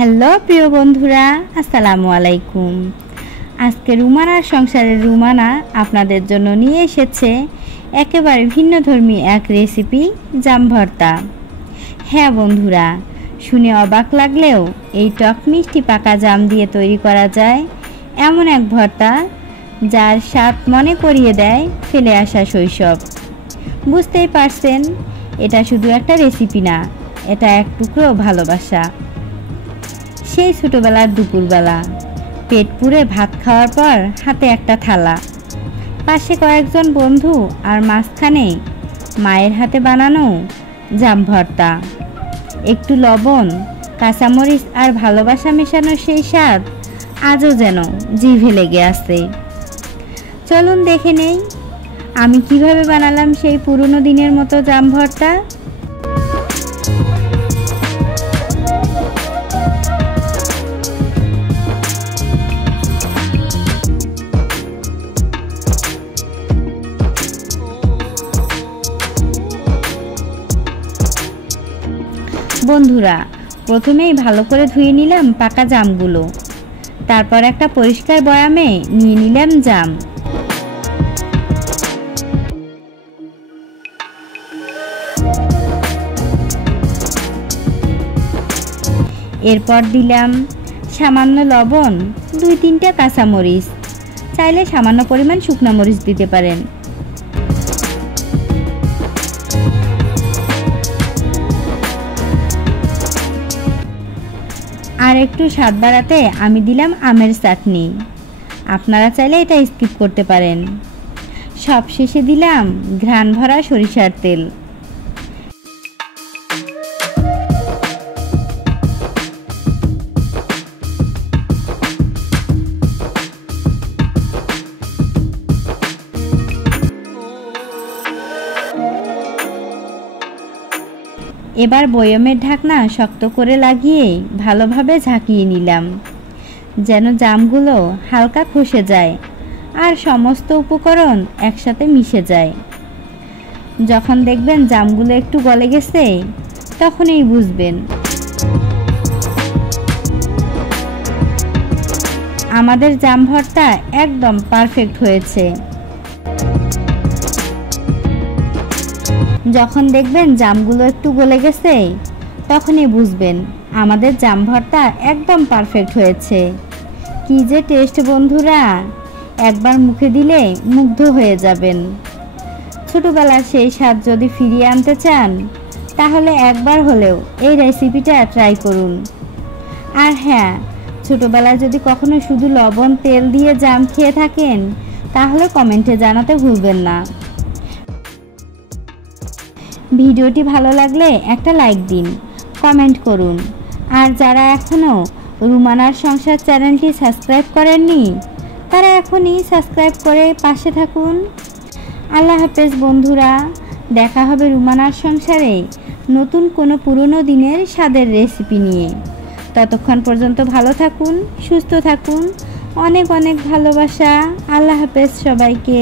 Hello প্রিয় বন্ধুরা, আসসালামু আলাইকুম। আজকে রুমানার সংসারের রুমানা আপনাদের জন্য নিয়ে এসেছে একেবারে ভিন্নধর্মী এক রেসিপি, জাম ভর্তা। হ্যাঁ বন্ধুরা, শুনে অবাক লাগলেও এই টক মিষ্টি পাকা জাম দিয়ে তৈরি করা যায় এমন এক ভর্তা, যার স্বাদ মনে করিয়ে দেয় ফেলে আসা শৈশব। বুঝতেই পারছেন, এটা শুধু একটা রেসিপি না, এটা এক টুকরো ভালোবাসা। সেই ছোটোবেলার দুপুরবেলা পেট পুরে ভাত খাওয়ার পর হাতে একটা থালা, পাশে কয়েকজন বন্ধু, আর মাঝখানে মায়ের হাতে বানানো জাম ভর্তা। একটু লবণ, কাঁচামরিচ আর ভালোবাসা মেশানো সেই স্বাদ আজও যেন জিভে লেগে আছে। চলুন দেখে নেই আমি কিভাবে বানালাম সেই পুরনো দিনের মতো জাম ভর্তা। বন্ধুরা, প্রথমেই ভালো করে ধুয়ে নিলাম পাকা জামগুলো। তারপর একটা পরিষ্কার বয়ামে নিয়ে নিলাম জাম। এরপর দিলাম সামান্য লবণ, 2-3টা কাঁচামরিচ, চাইলে সামান্য পরিমাণ শুকনো মরিচ দিতে পারেন। আর একটু স্বাদ বাড়াতে আমি দিলাম আমের চাটনি, আপনারা চাইলে এটা স্কিপ করতে পারেন। সব শেষে দিলাম ঘ্রাণ ভরা সরিষার তেল। এবার বয়মের ঢাকনা শক্ত করে লাগিয়ে ভালোভাবে ঝাঁকিয়ে নিলাম, যেন জামগুলো হালকা খসে যায় আর সমস্ত উপকরণ একসাথে মিশে যায়। যখন দেখবেন জামগুলো একটু গলে গেছে, তখনই বুঝবেন আমাদের জাম ভর্তা একদম পারফেক্ট হয়েছে। যখন দেখবেন জামগুলো একটু গলে গেছে, তখনই বুঝবেন আমাদের জাম ভর্তা একদম পারফেক্ট হয়েছে। কি যে টেস্ট বন্ধুরা, একবার মুখে দিলে মুগ্ধ হয়ে যাবেন। ছোটবেলার সেই স্বাদ যদি ফিরিয়ে আনতে চান, তাহলে একবার হলেও এই রেসিপিটা ট্রাই করুন। আর হ্যাঁ, ছোটবেলায় যদি কখনো শুধু লবণ তেল দিয়ে জাম খেয়ে থাকেন, তাহলে কমেন্টে জানাতে ভুলবেন না। ভিডিওটি ভালো লাগলে একটা লাইক দিন, কমেন্ট করুন। আর যারা এখনও রুমানার সংসার চ্যানেলটি সাবস্ক্রাইব করেননি, তারা এখনই সাবস্ক্রাইব করে পাশে থাকুন। আল্লাহ হাফেজ বন্ধুরা, দেখা হবে রুমানার সংসারে নতুন কোনো পুরনো দিনের স্বাদের রেসিপি নিয়ে। ততক্ষণ পর্যন্ত ভালো থাকুন, সুস্থ থাকুন, অনেক অনেক ভালোবাসা। আল্লাহ হাফেজ সবাইকে।